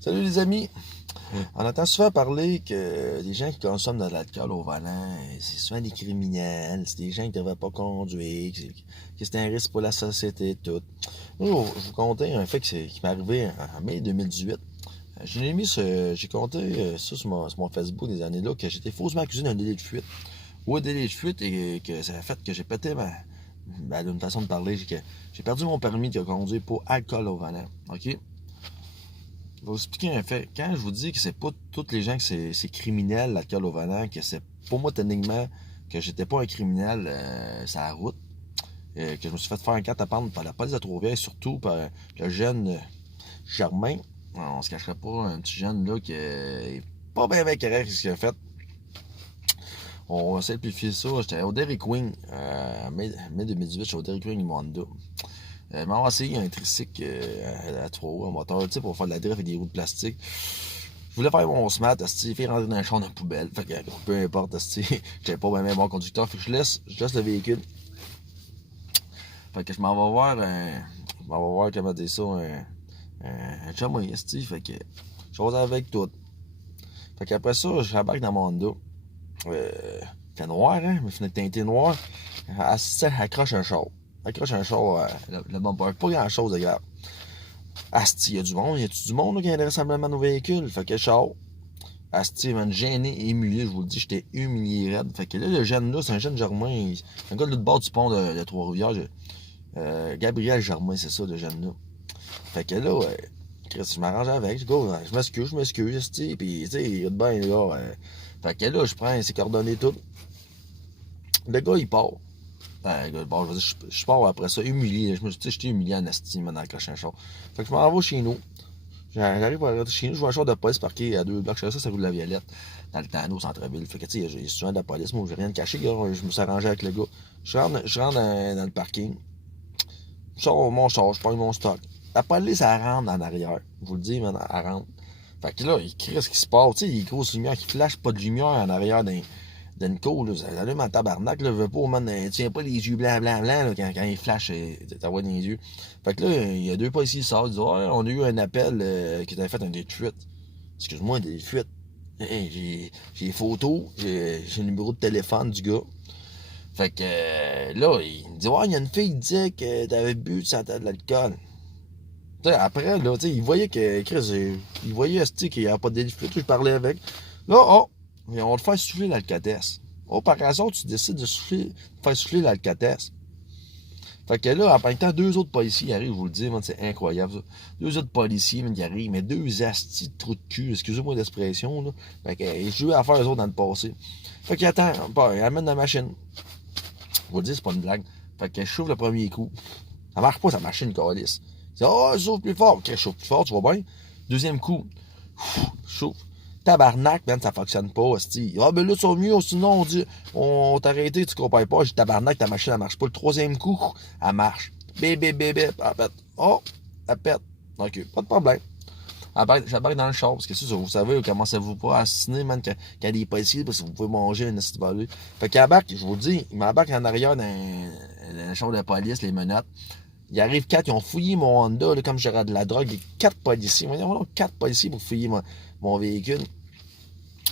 Salut les amis! On entend souvent parler que les gens qui consomment de l'alcool au volant, c'est souvent des criminels, c'est des gens qui ne devraient pas conduire, que c'est un risque pour la société et tout. Moi, je vous contais un fait qui m'est arrivé en mai 2018. J'ai compté ça sur mon Facebook des années-là, que j'étais faussement accusé d'un délit de fuite. Ou un délit de fuite et que ça a fait que j'ai pété d'une façon de parler, j'ai perdu mon permis de conduire pour alcool au volant. OK? Je vais vous expliquer un fait. Quand je vous dis que c'est pas tous les gens que c'est criminel, l'alcool au volant, que c'est pour moi techniquement que j'étais pas un criminel sur la route, que je me suis fait faire un 4 à pendre par la police de Trois-Rivières, surtout par le jeune Germain. On se cacherait pas, un petit jeune là qui est pas bien correct ce qu'il a fait. On va simplifier ça. J'étais au Dairy Queen, en mai 2018, j'étais au Dairy Queen Honda. M'a essayé un tricycle à 3 roues, un moteur, tu sais, pour faire de la drift avec des roues de plastique. Je voulais faire mon smart, faire rentrer dans un champ de poubelle. Fait que peu importe, j'avais pas même un bon conducteur. Fait que je laisse le véhicule. Fait que je m'en vais voir comment dire ça, un chamois, fait que je vais avec tout. Fait qu'après ça, je embarque dans mon Honda. Fait noir, hein, mes fenêtres teintées noires. Elle accroche un char. Accroche un char, le bumper. Pas grand chose de grave. Asti, il y a du monde. Y a-tu du monde là, qui a des rassemblements à nos véhicules? Fait que char. Asti, il m'a gêné et humilié. Je vous le dis, j'étais humilié raide. Fait que là, le jeune là, c'est un jeune Germain. C'est un gars de l'autre bord du pont de Trois-Rivières. Gabriel Germain, c'est ça, le jeune là. Fait que là, je m'arrange avec. Je m'excuse, asti. Puis, tu sais, il y a de bien là. Fait que là, je prends ses coordonnées tout. Le gars, il part. Bon, je veux dire, je pars après ça, humilié. J'étais humilié en estime dans le prochain char. Fait que je m'en vais chez nous. J'arrive à chez nous, je vois un char de police parqué à 2 blocs. Ça roule la Violette, dans le Tano, au centre-ville. Fait que, tu sais, il y a souvent de la police. Moi, j'ai rien de caché. Je me suis arrangé avec le gars. Je rentre dans le parking. Je sors mon char, je prends mon stock. La police, elle rentre en arrière. Je vous le dis, maintenant, elle rentre. Fait que là, il crie ce qui se passe. Tu sais, il y a des grosses lumières qui flashent, pas de lumière en arrière d'une cour, là. Ça allume en tabarnak, là. Veut pas, man, tu tiens pas les yeux blancs, là, quand il flash, t'as dans les yeux. Fait que là, il y a deux policiers qui sortent, ils disent, ouais, on a eu un appel, qui t'avait fait un délit de fuite. Excuse-moi, un délit de fuite. J'ai les photos, j'ai le numéro de téléphone du gars. Fait que, là, il me dit, ouais, il y a une fille qui disait que t'avais bu, tu sentais de l'alcool. T'sais, après, là, il voyait que Chris, il voyait qu'il n'y avait pas de délit de fuite, je parlais avec. Là, oh, on va te faire souffler l'alcatesse. Oh, par hasard, tu décides de faire souffler l'alcatesse. Fait que là, en même temps, deux autres policiers arrivent, je vous le dis, man, c'est incroyable, ça. Deux autres policiers, man, qui arrivent, mais deux astis de trous de cul, excusez-moi l'expression, là. Fait que, j'ai eu affaire aux autres dans le passé. Fait qu'il attend, il amène la machine. Je vous le dis, c'est pas une blague. Fait que je chauffe le premier coup. Ça marche pas, sa machine, calice. C'est, oh, je chauffe plus fort. Ok, je chauffe plus fort, tu vois bien. Deuxième coup. Je chauffe. Tabarnak, man, ça fonctionne pas, hostie. Ah, ben là, c'est mieux, sinon, on dit, on t'a arrêté, tu comprends pas. J'ai tabarnak, ta machine, elle marche pas. Le troisième coup, elle marche. Bébé, bébé, elle pète. Oh, elle pète. Ok, pas de problème. J'embarque dans le char, parce que ça, vous savez, commencez-vous pas à assassiner, man, qu'il y a des policiers, parce que vous pouvez manger un esti volé. Fait qu'il embarque, je vous le dis, il m'embarque en arrière d'un char de police, les menottes. Il arrive 4, ils ont fouillé mon Honda, là, comme j'aurais de la drogue, il y a 4 policiers. Voyons, 4 policiers pour fouiller mon véhicule.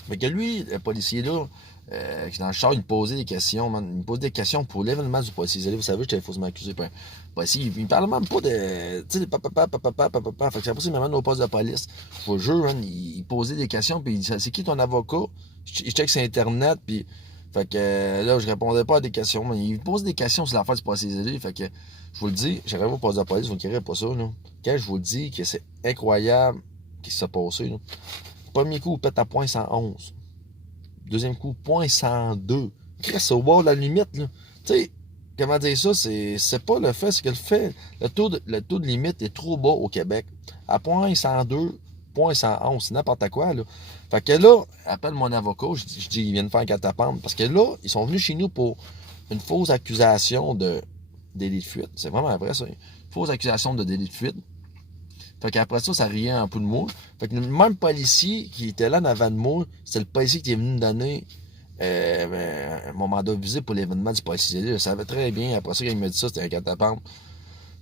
Fait que lui, le policier-là, qui est dans le char, il me posait des questions, man. Il me posait des questions pour l'événement du policier. Vous savez, j'étais faussement accusé par un policier. Il me parlait même pas de, tu sais, papa. Fait que après ça, il m'amène au poste de police. Je vous jure, man, il posait des questions, puis il dit, c'est qui ton avocat? Je check sur Internet, puis fait que là, je répondais pas à des questions. Mais il me posait des questions sur l'affaire du policier. Fait que, je vous le dis, j'arrive au poste de police, vous ne créerez pas ça, là. Quand je vous le dis que c'est incroyable ce qui s'est passé, là. Premier coup, pète à point 111. Deuxième coup, point 102. Chris, au bord de la limite, là. Tu sais, comment dire ça, c'est pas le fait, c'est que le taux de limite est trop bas au Québec. À point 102, point 111, c'est n'importe quoi, là. Fait que là, appelle mon avocat, je dis, ils viennent faire un catapampe. Parce que là, ils sont venus chez nous pour une fausse accusation de délit de fuite. C'est vraiment vrai, ça. Fausse accusation de délit de fuite. Fait qu'après ça, ça riait un peu de moi. Fait que le même policier qui était là en avant de moi, c'est le policier qui est venu me donner mon mandat visé pour l'événement du policier. Je savais très bien, après ça, quand il m'a dit ça, c'était un catapampe.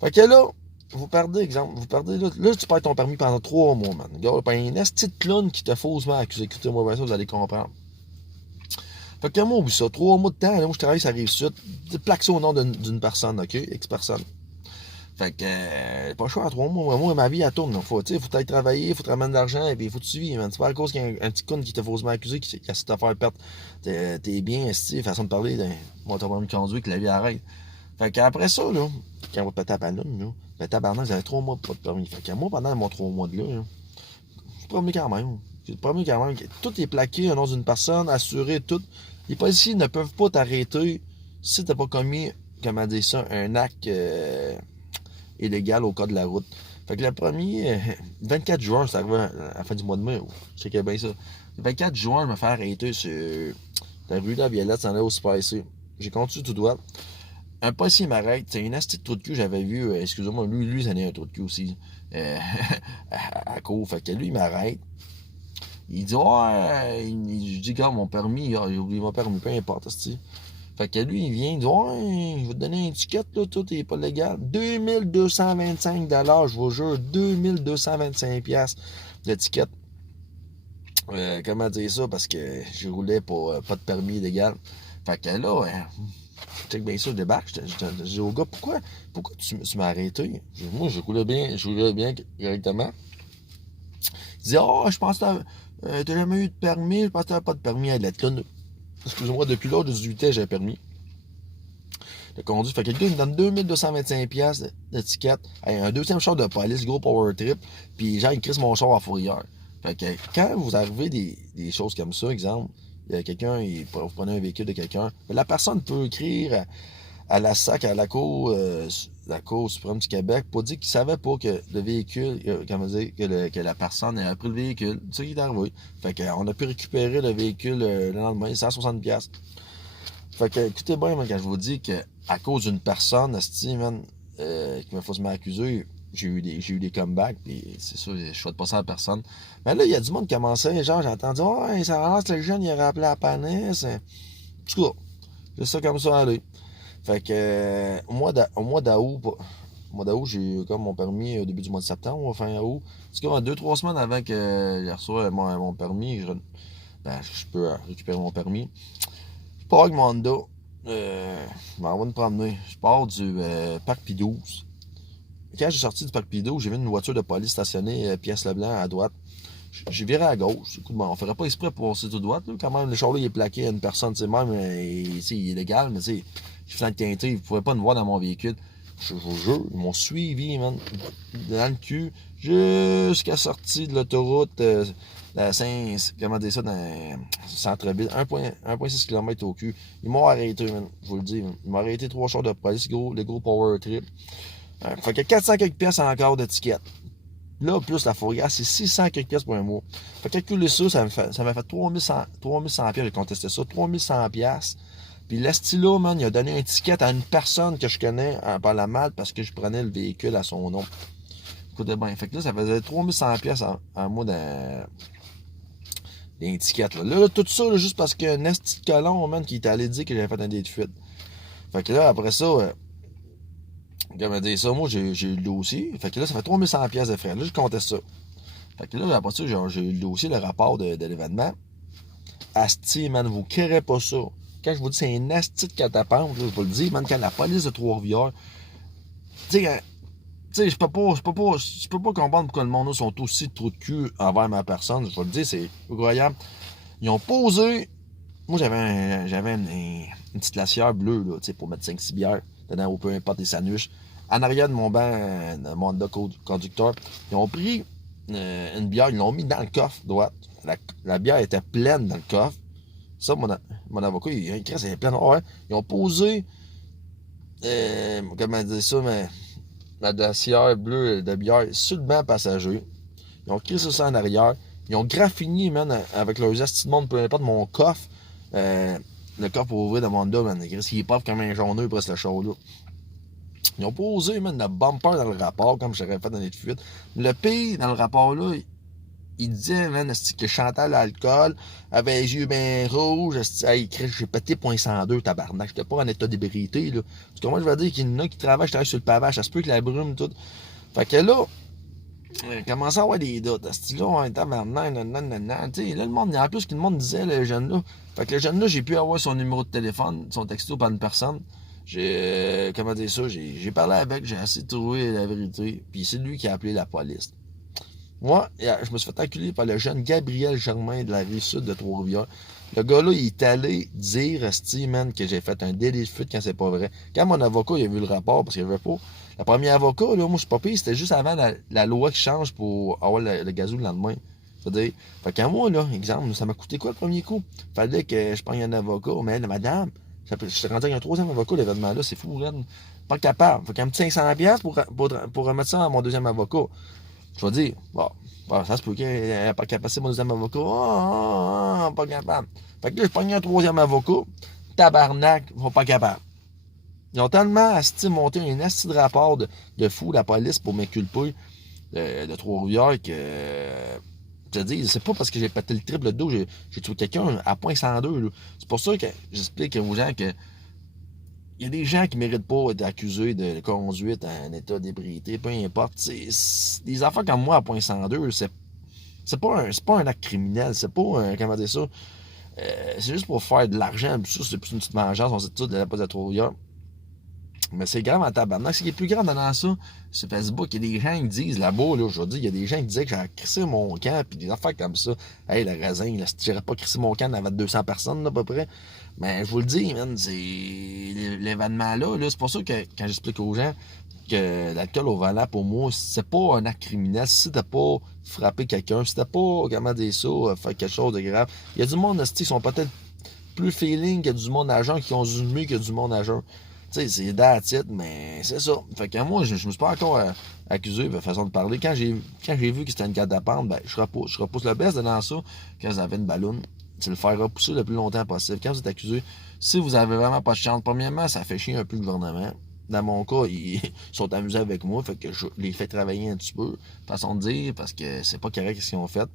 Fait que là, là, tu perds ton permis pendant 3 mois, man. Gars, pas une petite clown qui te faussement accusé. Écoutez-moi bien ça, vous allez comprendre. Fait que moi, oublie ça, 3 mois de temps, là, moi, je travaille, ça arrive suite. Plaque ça au nom d'une personne, ok? X-personne. Fait que, pas le choix, à 3 mois. Moi, ma vie, elle tourne, là. Faut que tu ailles travailler, faut que tu ramènes de l'argent, et puis faut que tu vis, man. C'est pas à cause qu'il y a un petit con qui t'a faussement accusé, qui a essayé de te faire perdre t'es bien, façon de parler, moi, t'as pas me conduire, que la vie arrête. Fait qu'après ça, là, quand on va péter à panne, là, ben, tabarnak, j'avais 3 mois de pas de permis. Fait que moi, pendant mon 3 mois de là, je promets quand même. Je promets quand même que tout est plaqué au nom d'une personne, assuré, tout. Les policiers ne peuvent pas t'arrêter si t'as pas commis, comment dire ça, un acte illégal au code de la route. Fait que le premier, 24 juin, c'est arrivé à la fin du mois de mai, je sais bien ça. Le 24 juin, je me fais arrêter sur la rue de la Violette, ça en est au Spicy. J'ai continué tout droit. Un policier m'arrête, c'est une astuce de trou de cul, j'avais vu, excusez-moi, lui, ça n'est un trou de cul aussi, à court. Fait que lui, il m'arrête. Il dit, ouais, je dis, gars, mon permis, j'ai oublié mon permis, peu importe, c'ti. Fait que lui, il vient, il dit, ouais, je vais te donner un ticket, là, tout est pas légal. 2225 $, je vous jure, 2225 $, de ticket. Comment dire ça, parce que je roulais pour pas de permis légal. Fait que là, check bien ça, je débarque, je dis au gars, pourquoi tu m'as arrêté? Moi, je roulais bien correctement. Il dit, je pense que t'as jamais eu de permis, je pense que t'avais pas de permis à l'être. Excusez-moi, depuis l'âge de 18 ans, j'ai un permis de conduire. Fait que le gars, il me donne 2225 $ de ticket. Un deuxième char de police, gros power trip, puis genre, il crisse mon char à fourrière. Fait que quand vous arrivez des choses comme ça, exemple, il y a quelqu'un, vous prenez un véhicule de quelqu'un, la personne peut écrire à la SAC, à la Cour suprême du Québec, pour dire qu'il savait pas que le véhicule, comment dire, que la personne a pris le véhicule. C'est ça qui est arrivé. Fait qu'on a pu récupérer le véhicule le lendemain, 160 $. Fait que, écoutez bien, man, quand je vous dis que à cause d'une personne, man, qui m'a faussement accusé, j'ai eu des comebacks, puis c'est sûr, je souhaite pas ça à personne. Mais là, il y a du monde qui commençait, genre, j'ai entendu, ouais, ça ramasse le jeune, il a rappelé la panisse. En tout cas, c'est ça comme ça, aller. Fait que, au mois d'août, j'ai eu comme mon permis au début du mois de septembre, fin août. C'est comme 2-3 semaines avant que je reçoive mon permis, je peux récupérer mon permis. Je pars avec mon Honda, je m'en vais me promener. Je pars du Parc Pie-12. Quand j'ai sorti du Parc Pie-12, j'ai vu une voiture de police stationnée, pièce Leblanc, à droite. J'ai viré à gauche. Écoute, on ferait pas exprès pour passer tout droit. Là. Quand même, le char là, il est plaqué à une personne, même, il est légal, mais tu sais, je suis teinté, ils ne pouvaient pas me voir dans mon véhicule. Je vous jure, ils m'ont suivi, man, dans le cul, jusqu'à la sortie de l'autoroute, la 5, comment dire ça, dans le centre-ville, 1,6 km au cul. Ils m'ont arrêté, man, je vous le dis, man. Ils m'ont arrêté 3 chars de police, les gros power trip. Fait que 400 quelques pièces encore de ticket. Là, plus la fourrière, c'est 600 quelques pièces pour un mois. Fait que calculer ça m'a fait 3100 $, j'ai contesté ça, 3100 $. Puis l'estilo, man, il a donné un ticket à une personne que je connais par la mal parce que je prenais le véhicule à son nom. Écoutez bien, fait que là, ça faisait 3100 $ en mois d'un ticket. Là, tout ça, là, juste parce qu'un esti de colon, man, qui était allé dire que j'avais fait un dé de fuite. Fait que là, après ça, comme dit ça, moi, j'ai eu le dossier. Fait que là, ça fait 3100 $ de frais. Là, je conteste ça. Fait que là, après ça, j'ai eu le dossier, le rapport de l'événement. Asti, man, vous ne créerez pas ça. Quand je vous dis c'est un asti de catapante, je vous le dis, man, quand la police de Trois-Rivières, tu sais, je peux pas comprendre pourquoi le monde sont aussi trop de cul envers ma personne. Je vous le dis, c'est incroyable. Ils ont posé. Moi, j'avais une petite glacière bleue, là, tu sais, pour mettre 5-6 bières dedans, ou peu importe des sandwichs. En arrière de mon banc, de mon Honda conducteur, ils ont pris une bière, ils l'ont mis dans le coffre droite. La bière était pleine dans le coffre. Ça, mon avocat, il a écrit, c'est plein. Ouais, ils ont posé, comment dire ça, mais la glacière bleue de bière sur le banc passager. Ils ont écrit ça en arrière. Ils ont graffiné, man, avec leurs astuces de monde, peu importe, mon coffre. Le coffre pour ouvrir de mon Honda, man. Il est pas comme un jauneux presque le show là. Ils ont posé, man, le bumper dans le rapport, comme j'aurais fait dans les fuites. Le pire, dans le rapport-là, il disait, man, que Chantal alcool, avait les yeux bien rouges, j'ai pété .102, tabarnak, j'étais pas en état d'ébriété, là. Parce que moi, je vais dire qu'il y en a qui travaillent, je travaille sur le pavage, ça se peut que la brume, tout. Fait que là, commençait à avoir des doutes. À ce style-là, on était maintenant, tu sais, là, le monde, en plus que le monde disait, le jeune là. Fait que le jeune là, j'ai pu avoir son numéro de téléphone, son texto par une personne. Comment dire ça, j'ai parlé avec, j'ai essayé de trouver la vérité. Puis c'est lui qui a appelé la police. Moi, je me suis fait acculer par le jeune Gabriel Germain de la rive sud de Trois-Rivières. Le gars-là, il est allé dire à man, que j'ai fait un délit de fuite quand c'est pas vrai. Quand mon avocat, il a vu le rapport, parce qu'il avait pas. Le premier avocat, là, moi, je suis pas pire, c'était juste avant la loi qui change pour avoir le gazou le lendemain. C'est-à-dire, fait qu'à moi, là, exemple, ça m'a coûté quoi le premier coup? Fallait que je prenne un avocat, mais là, madame, je suis rendu avec un troisième avocat, l'événement-là, c'est fou, là. Pas capable. Fait qu'elle me dit 500$ pour remettre ça à mon deuxième avocat. Je vais dire, bon, ça se peut qu'il n'ait pas capacité mon deuxième avocat. Pas capable. Fait que là, je prends un troisième avocat. Tabarnak, ils sont pas capables. Ils ont tellement monté un asti de rapport de fou, la police, pour m'inculper de Trois-Rivières que. Je te dis, c'est pas parce que j'ai pété le triple de dos, j'ai tué quelqu'un à .102. Là. C'est pour ça que j'explique aux gens que il y a des gens qui méritent pas d'être accusés de conduite en état d'ébriété, peu importe. Des affaires comme moi à .102, c'est pas un acte criminel, c'est pas un, comment dire ça, c'est juste pour faire de l'argent, puis ça, c'est plus une petite vengeance, on sait tout de la poste de Trois-Rivières. Mais c'est grave en tabarnak. Ce qui est plus grave dans ça, c'est Facebook. Il y a des gens qui disent là-bas, là, je veux dire, il y a des gens qui disaient que j'ai crissé mon camp, puis des affaires comme ça. Hey, le raisin, là, si j'aurais pas crissé mon camp, il y avait 200 personnes, là, à peu près. Mais je vous le dis, man, c'est l'événement-là, là, c'est pour ça que quand j'explique aux gens que l'alcool au volant, pour moi, c'est pas un acte criminel. Si t'as pas frappé quelqu'un, si t'as pas, comment dire ça, fait quelque chose de grave. Il y a du monde, qui sont peut-être plus feeling que du monde à jeun, qui ont du mieux que du monde à jeun. Tu sais, c'est d'attitude, mais c'est ça. Fait que moi, je me suis pas encore accusé de façon de parler. Quand j'ai vu que c'était une carte d'appente, ben, je repousse le best dans ça. Quand vous avez une balloune, c'est le faire repousser le plus longtemps possible. Quand vous êtes accusé, si vous avez vraiment pas de chance, premièrement, ça fait chier un peu le gouvernement. Dans mon cas, ils sont amusés avec moi, fait que je les fais travailler un petit peu, façon de dire, parce que c'est pas correct ce qu'ils ont fait.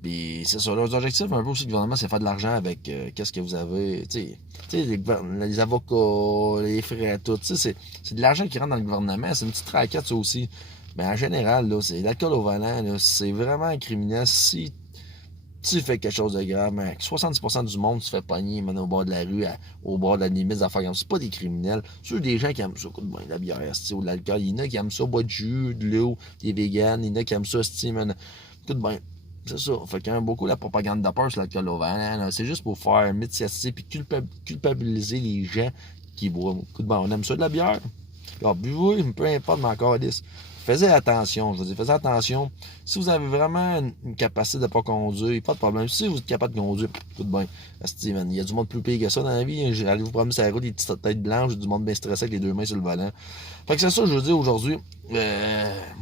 Puis c'est ça, leurs objectifs un peu aussi du gouvernement, c'est faire de l'argent avec qu'est-ce que vous avez. Tu sais, les avocats, les frais, tout. C'est de l'argent qui rentre dans le gouvernement. C'est une petite raquette, ça aussi. Mais en général, là, c'est l'alcool au volant, là, c'est vraiment un criminel. Si tu fais quelque chose de grave, mais 70% du monde se fait pogner maintenant au bord de la rue, au bord de la limite, des affaires comme ça. C'est pas des criminels. C'est des gens qui aiment ça, écoute, de la bière, ou de l'alcool. Il y en a qui aiment ça, boire du jus, de l'eau, des véganes. Il y en a qui aiment ça, écoute, c'est ça. Fait qu'il y a beaucoup la propagande de peur sur l'alcool au volant. C'est juste pour faire médiatiser puis culpabiliser les gens qui boivent. Écoute, on aime ça de la bière. Alors, buvez, peu importe, mais encore 10. Faites attention, je veux dire, faites attention. Si vous avez vraiment une capacité de ne pas conduire, pas de problème. Si vous êtes capable de conduire, tout bien. Il y a du monde plus pire que ça dans la vie. J'allais vous promener sur la route, des petites têtes blanches, du monde bien stressé avec les deux mains sur le volant. Fait que c'est ça, je veux dire aujourd'hui.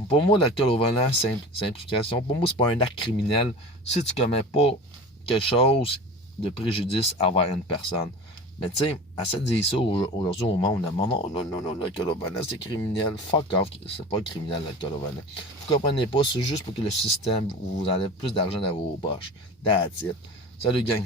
Pour moi, l'alcool au volant, simplification. Pour moi, c'est pas un acte criminel si tu commets pas quelque chose de préjudice envers une personne. Mais tu sais, assez de dire ça aujourd'hui au monde. Non, l'alcool au volant, c'est criminel. Fuck off, c'est pas criminel l'alcool au volant. Vous comprenez pas, c'est juste pour que le système vous enlève plus d'argent dans vos poches. That's it. Salut gang.